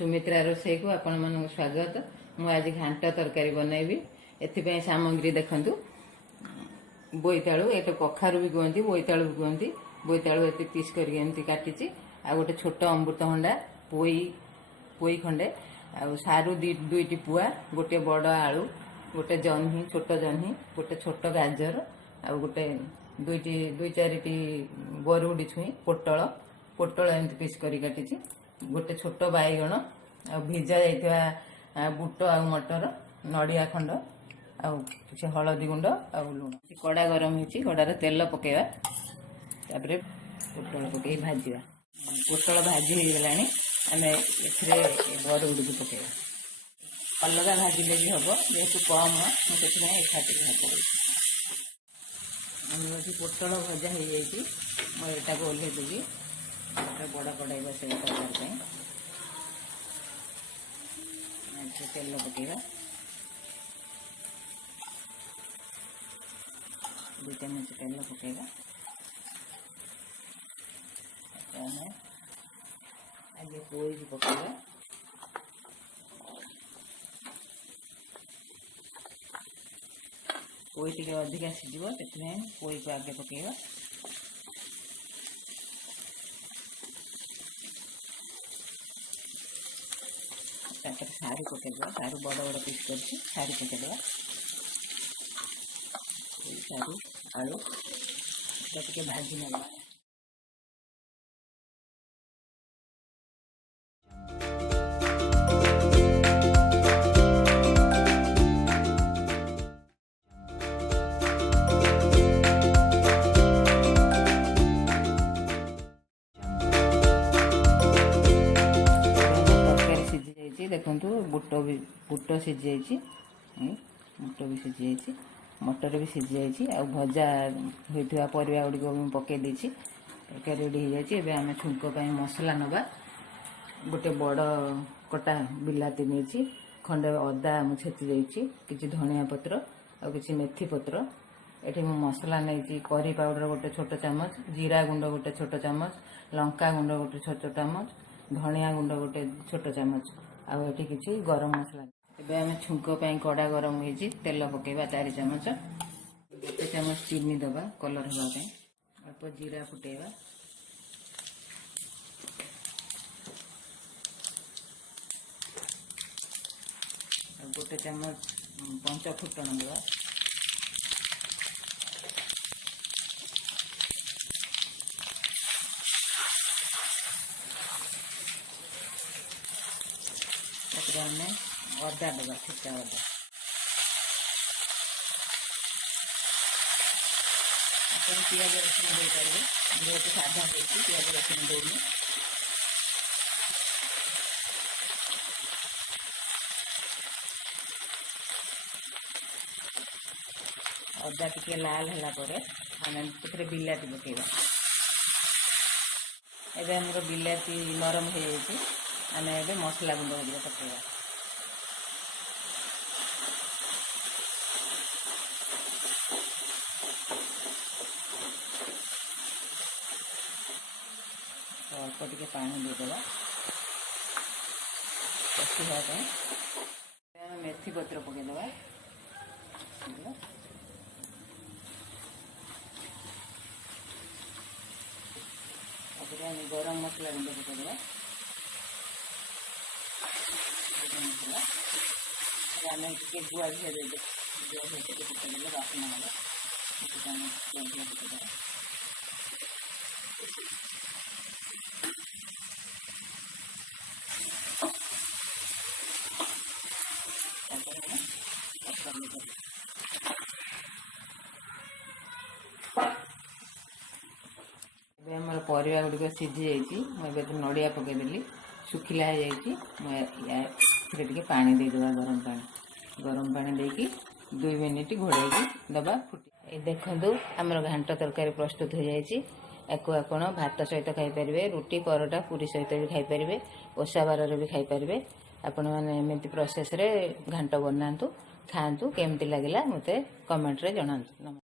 सुमित्रा रोसई को आपण मन स्वागत। मु आज घांट तरकारी बनैबी। एथिपाई सामग्री देखंतु बोईतालु एटा कखारु भी कहती बोईतालु भी कहती। बोईतालु एति पीस करके एमती काटिची आ गोटे छोट अमृतभंडा पोई पोई खंडे आ सारू दुईटी पुआ गोटे बड़ आलू गोटे जह्नी छोट जह्नी गोटे छोट गाजर आ गोटे दुई चारिटी बरुडी छुई पोटल पोटल एमती पीस करी काटिची गोटे छोट बैगण आ भिजा जाइथिबा बुट आ मटर नड़िया खंड आ हलदी गुंड आ लुण कड़ा गरम होती कड़ार तेल पकेवा तापर पोटल पकई भाजवा पोटल भाजी हो गला आम ए बरुडी को पकेवा अलग भाजिले भी हम जेहेतु कम मुझे एकाठी भाग कर पोटल भजा हो जाए मुझे ओल्हे देवी बड़ कड़ाई बस तरकारी तेल पकेगा दु चामच तेल पकेगा आगे पोई भी पकेगा पोई टे अधिका सीझ से पोई को आगे पकेगा सारू पकईद सारू बड़ बड़ पीस कर सारू पकईद सारू आलू टे भाजी ना देखु बुट सीझी बुट भी सीझी जाइए मटर भी सीझी जाइए आ भजा होता परिवा गुड़िक पकई देती तरकारी रेडी हो जाए। आम छुंक मसला नवा गोटे बड़ कटा बिलाती नहीं खंडे अदा मुझे छेची किसी धनिया पत्र आ कि मेथी पत्र ये मसला नहीं करी पाउडर गोटे छोट चामच जीरा गुंड गोटे छोट चामच लंका गुंड गोटे छोट चामच धनिया गुंड गोटे छोट चामच आठी किसी गरम मसला एवं आम छुंक कड़ा गरम हो तेल पकेबा 4 चामच गोटे चामच चीनी दबा कलर हाँपाई अल्प जीरा फुटेबा गोटे चामच पंच फुटन दबा अदा दबा छिटा अदा पियाज रसुण दे पारे जेहेतु साधा होती पियाज रसुण देनी अदा टिके लाल है बिलाती पकेबा एवं आमर बिलाती नरम हो जाए आम ए मसला गुंड हो पकेबा अल्प टे पानी देदेबा कषि हाँपाई मेथी पत्र पकईदबा गरम मसला गुंड पकईदबा मसला आम टे गुआ घी दे गुआ घी पकईदे बासना पकईदबा आमर परिवा गुड़िक सीझी जाइए नड़िया पकईदेली सुखिला हो पानी देदेबा गरम पानी देकी 2 मिनिट घोड़े दबा फुटी देखु आमर घांट तरकारी प्रस्तुत हो जाए। आपड़ भात सहित खाईपारे रुटी परोटा पूरी सहित भी खाईपारे ओषा बार भी खाईपारे आपण मैंने एमती प्रोसेस रे घांट बनातु खातु केमती लगे मत कमेंट रे जनातु।